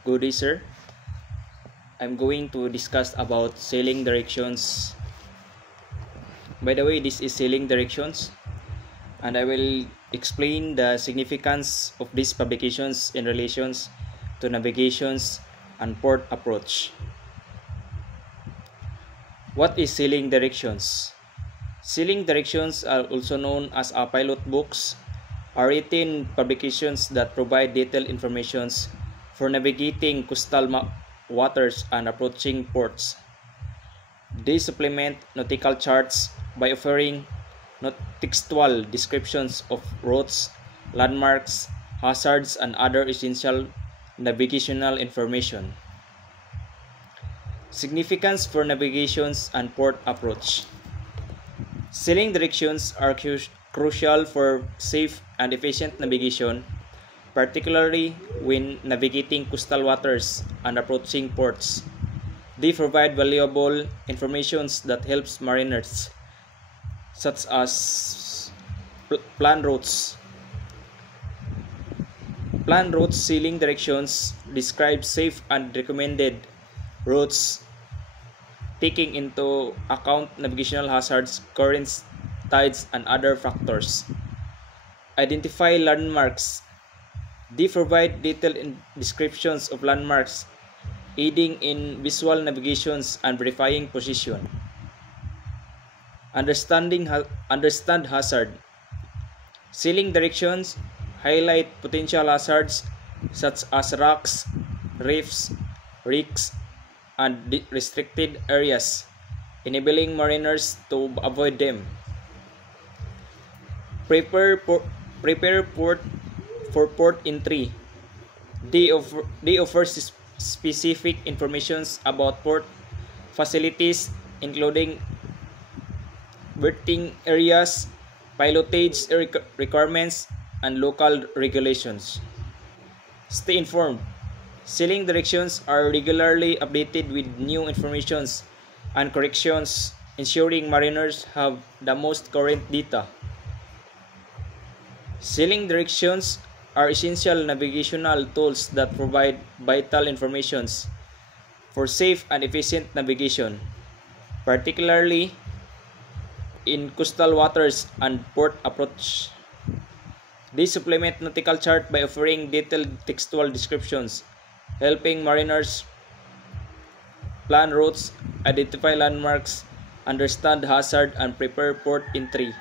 Good day, sir. I'm going to discuss about sailing directions. By the way, this is sailing directions, and I will explain the significance of these publications in relations to navigations and port approach. What is sailing directions? Sailing directions are also known as pilot books, are written publications that provide detailed information for navigating coastal waters and approaching ports. They supplement nautical charts by offering textual descriptions of routes, landmarks, hazards, and other essential navigational information. Significance for navigations and port approach. Sailing directions are crucial for safe and efficient navigation, particularly when navigating coastal waters and approaching ports. They provide valuable information that helps mariners, such as plan routes. Plan routes sailing directions describe safe and recommended routes, taking into account navigational hazards, currents, tides, and other factors. Identify landmarks. They provide detailed descriptions of landmarks, aiding in visual navigations and verifying position. Understand hazard. Sailing directions highlight potential hazards such as rocks, reefs, wrecks, and restricted areas, enabling mariners to avoid them. Prepare port for port entry. They offer specific information about port facilities, including berthing areas, pilotage requirements, and local regulations. Stay informed. Sailing directions are regularly updated with new information and corrections, ensuring mariners have the most current data. Sailing directions are essential navigational tools that provide vital information for safe and efficient navigation, particularly in coastal waters and port approach. They supplement nautical chart by offering detailed textual descriptions, helping mariners plan routes, identify landmarks, understand hazard, and prepare port entry.